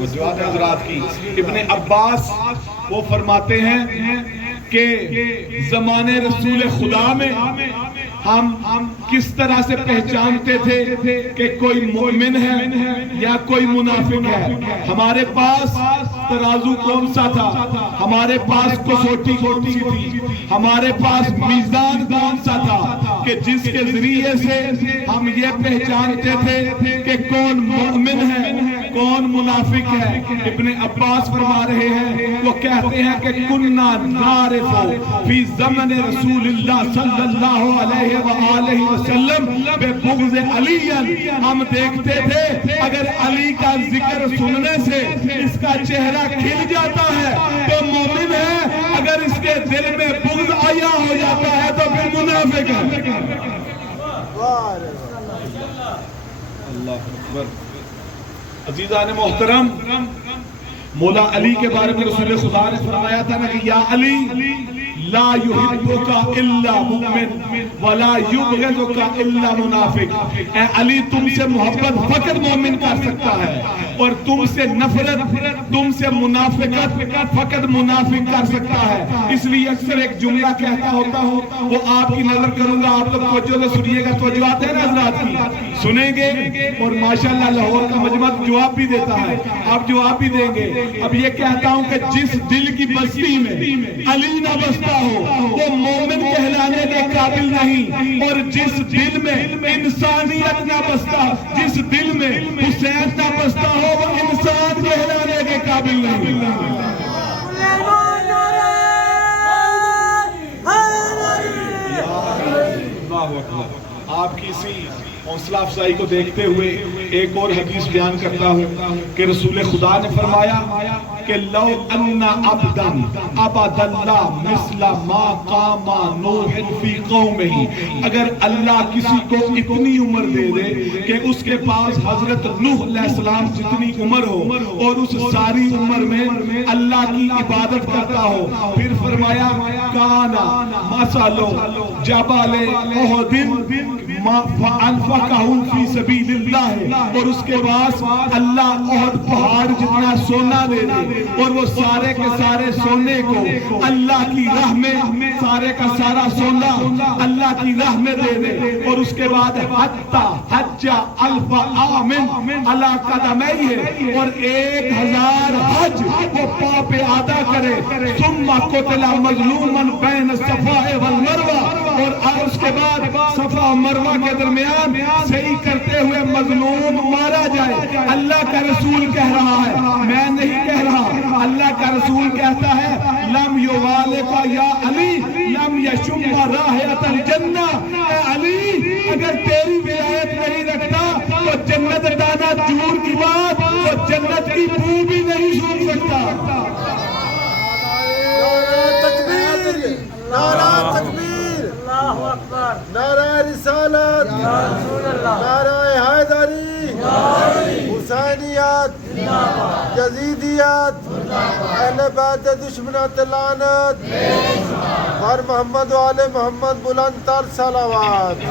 وجوہات حضرات کی. ابن عباس وہ فرماتے ہیں کہ زمانے رسول خدا میں ہم کس طرح سے پہچانتے تھے کہ کوئی مومن ہے یا کوئی منافق ہے. ہمارے پاس ترازو کون سا تھا, ہمارے پاس کسوٹی کون سی تھی, ہمارے پاس میزان کون سا تھا کہ جس کے ذریعے سے ہم یہ پہچانتے تھے کہ کون مومن ہے کون منافق ہے. ابن عباس فرما رہے ہیں, وہ کہتے ہیں کہ کننا نعرف فی زمن رسول اللہ صلی اللہ علیہ وآلہ وسلم ببغض علی, ہم دیکھتے تھے اگر علی کا ذکر سننے سے اس کا چہرہ کھل جاتا ہے تو مومن ہے, اگر اس کے دل میں بغض آیا ہو جاتا ہے تو پھر منافق ہے. اللہ اکبر. عزیزان محترم, مولا علی کے بارے میں رسول خدا نے فرمایا تھا نا کہ یا علی لا یحبک الا مؤمن ولا یبغضک الا منافق. اے علی تم سے محبت فقط مومن کر سکتا ہے اور تم سے نفرت, تم سے منافقت فقط منافق کر سکتا ہے. اس لیے اکثر ایک جملہ کہتا ہوتا ہوں, وہ آپ کی نظر کروں گا, آپ لوگ توجہ سے سنیے گا. توجہات ہیں نا حضرات کی, سنیں گے اور ماشاءاللہ لاہور کا مجمع جواب بھی دیتا ہے, آپ جواب بھی دیں گے. اب یہ کہتا ہوں کہ جس دل کی بستی میں علی نہ بستا ہو وہ مومن کہلانے کے قابل نہیں, اور جس دل میں انسانیت نہ بستا, جس دل میں حسین نہ بستا ہو وہ انسان کہلانے کے قابل نہیں. آپ کی اسی حوصلہ افزائی کو دیکھتے ہوئے ایک اور حدیث بیان کرتا ہوں کہ رسول خدا نے فرمایا کہ لو ان عبدا عبد اللہ مثل ما قام نوح فی قومہ, اگر اللہ کسی کو اتنی عمر دے دے کہ اس کے پاس حضرت نوح علیہ السلام جتنی عمر ہو اور اس ساری عمر میں اللہ کی عبادت کرتا ہو, پھر فرمایا کانا مثل جبل احد فانفقہ فی سبیل اللہ, اور اس کے بعد اللہ احد پہاڑ جتنا سونا دے دے اور وہ سارے کے سارے سونے کو اللہ کی راہ میں, سارے کا سارا سونا اللہ کی راہ میں دے دے, اور اس کے بعد حتی حج الف عام علی قدمیہ, اور 1000 حج وہ پاں پہ ادا کرے. ثم قتل مظلوما بین الصفا والمروہ, اور اس کے بعد صفا و مروہ کے درمیان صحیح کرتے ہوئے مظلوم مارا جائے. اللہ کا رسول کہہ رہا ہے, میں نہیں کہہ رہا, اللہ کا رسول کہتا ہے لم یوالک یا علی لم یشم راحت الجنہ. اے علی اگر تیری ولایت نہیں رکھتا تو جنت دانا دور کی بات, تو جنت کی بو بھی نہیں سن سکتا. تکبیر, نعرہ تکبیر, اللہ اکبر, نعرہ رسالت, نعرہ حیدری, حسینیت, یزیدیت, اہل بیت دشمنات لعنت, اور محمد و آل محمد بلند تر صلوات.